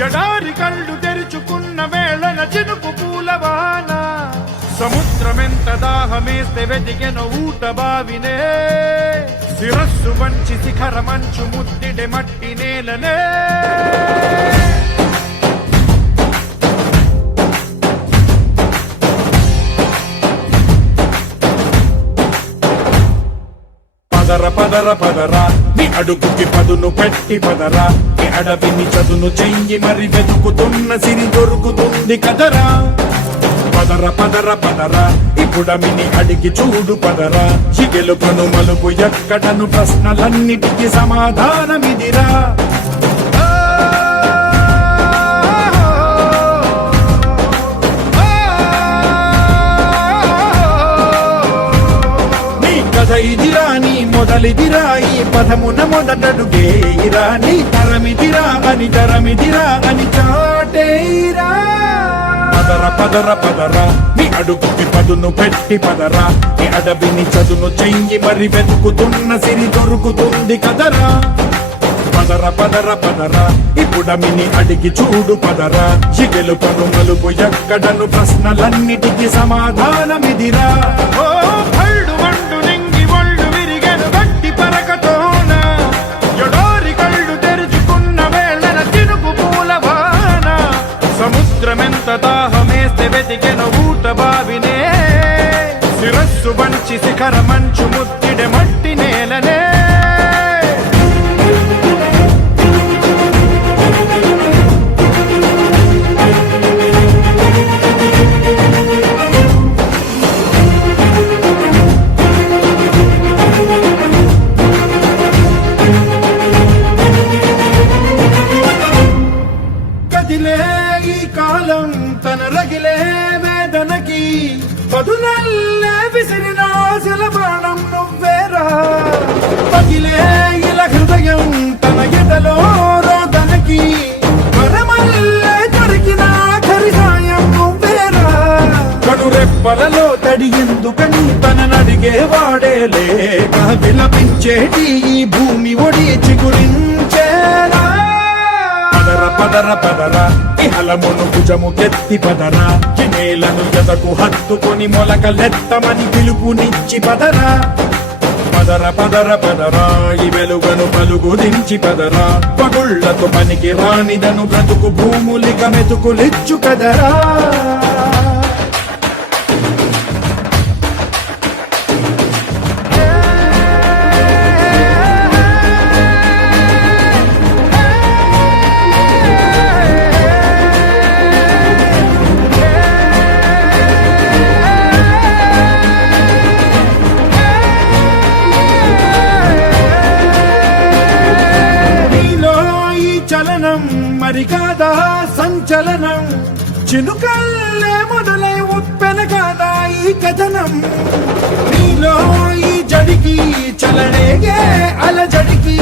ఎడారి కళ్ళు తెరుచుకున్న వేళన చినుకు పూలవాన సముద్రమెంత దాహమేస్తే వెతికెన ఊట బావినే శిరస్సు వంచి శిఖర మంచు ముద్దిడే మట్టి నేలనే పదర పదర పదరా నీ అడుగుకి పదును పెట్టి పదరా నీ అడవిని చదును చెయ్యి మరి వెతుకుతున్న సిరి దొరుకుతుంది కదరా పదర పదర పదరా ఇప్పుడమిని అడిగి చూడు పదరా చిగెలుపను మలుపు ఎక్కడను ప్రశ్నలన్నిటికీ సమాధానమిదిరా ఇదిరా నీ మొదలిదిరా ఈ పదమున మొదటడుగేయిరా నీ తరమిదిరా అని చాటేరా పదర పదర పదరా నీ అడుగుకి పదును పెట్టి పదరా నీ అడవిని చదును చెయ్యి మరి వెతుకుతున్న సిరి దొరుకుతుంది కదరా పదర పదర పదరా ఇప్పుడమిని అడిగి చూడు పదరా చిగెలుపను మలుపు ఎక్కడను ప్రశ్నలన్నిటికీ సమాధానమిదిరా సముద్రమెంత దాహమేస్తే వెతికెన ఊట బావినే శిరస్సు వంచి శిఖర మంచు ముద్దిడే మట్టి నేలనే కాలం తన రగిలే వేదనకి పదునల్లే విసిరిన ఆశల బాణం నువ్వేరా పగిలే ఇలా హృదయం తన ఎదలో రోదనకి పరమల్లే దొరికిన ఆఖరి సాయం నువ్వేరా కడురెప్పలలో తడి ఎందుకని తననడిగే వాడే లేక విలపించేటి ఈ భూమి ఒడి చిగురించేరా పదర పదరా ఇహలమును భుజము కెత్తి పదరా నేలను ఎదకు హత్తుకొని మొలకలెత్తమని పిలుపునిచ్చి పదరా పదర పదర పదరా ఈ వెలుగను పలుగు దించి పదరా పగుళ్లతో పనికి రానిదను బ్రతుకు భూములిక మెతుకులిచ్చు కదరా మరి కాదా సంచలనం చినుకల్లే మొదలై ఉప్పెన కాదా ఈ కథనం నీలో ఈ జడికి చలనేగే అలజడికి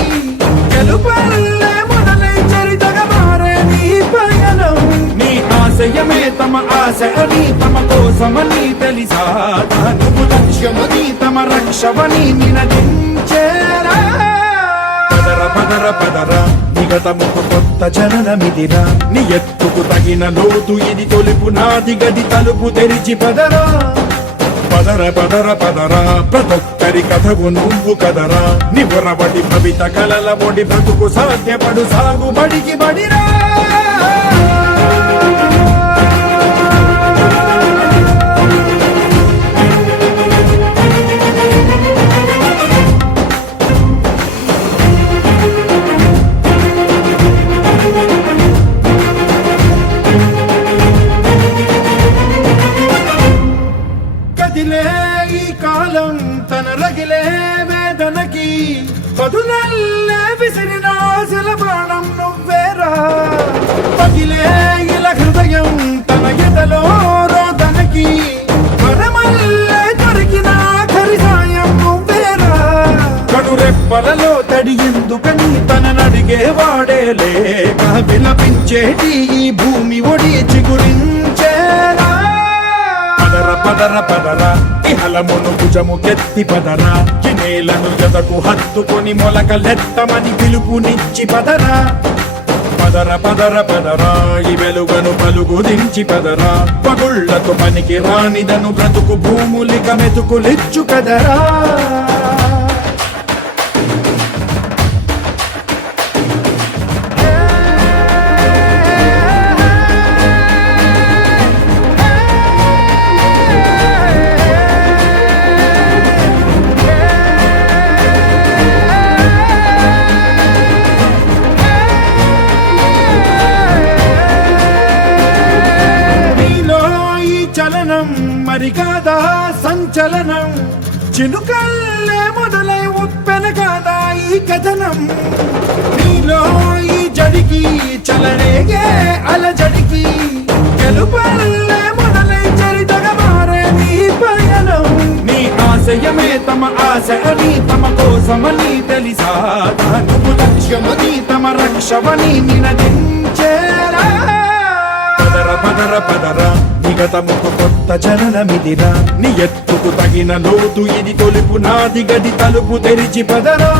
గెలుపల్లే మొదలై చరితగా మారే నీ పయనం నీ ఆశయమే తమ ఆశ అని తమ కోసమని తెలిసా నువ్వు లక్ష్యమని తమ రక్షమని నినదించేరా పదర పదర పదరా నిగతముకు కొత్త జననమిదిరా నీ ఎత్తుకు తగిన లోతు ఇది తొలుపు నాది గది తలుపు తెరిచి పదరా పదర పదర పదరా ప్రతొక్కరి కథవు నువ్వు కదరా నిపురబడి భవిత కలల బొడి బ్రతుకు సాధ్యపడు సాగుబడికి బడిరా ఈ కాలం తన రగిలే వేదనకి పదునల్లే విసిరిన ఆశల బాణం నువ్వేరా పగిలే ఇలా హృదయం తన ఎదలో రోదనకి పరమల్లే దొరికిన ఆఖరి సాయం నువ్వేరా కడురెప్పలలో తడి ఎందుకని తననడిగే వాడే లేక విలపించేటి ఈ భూమి ఒడి చిగురించేరా పదర పదరా ఇహలమును భుజము కెత్తి పదరా నేలను ఎదకు హత్తుకొని మొలకలెత్తమని పిలుపునిచ్చి పదరా పదర పదర పదరా ఈ వెలుగను పలుగు దించి పదరా పగుళ్లతో పనికి రానిదను బ్రతుకు భూములిక మెతుకులిచ్చు కదరా చలనం మరి కాదా సంచలనం చినుకల్లే మొదలై ఉప్పెన కాదా ఈ కథనం నీలో ఈ జడికి చలనేగే అలజడికి గెలుపల్లే మొదలై చరితగా మారే నీ పయనం నీ ఆశయమే తమ ఆశ అని తమ కోసమని తెలిసా నువ్వు లక్ష్యమని తమ రక్షమని నినదించేలా పదర పదర పదర నిగతముకు కొత్త చలనమిదిరా నీ ఎత్తుకు తగిన లోతు ఇది తొలుపు నాది గది తలుపు తెరిచి పదరా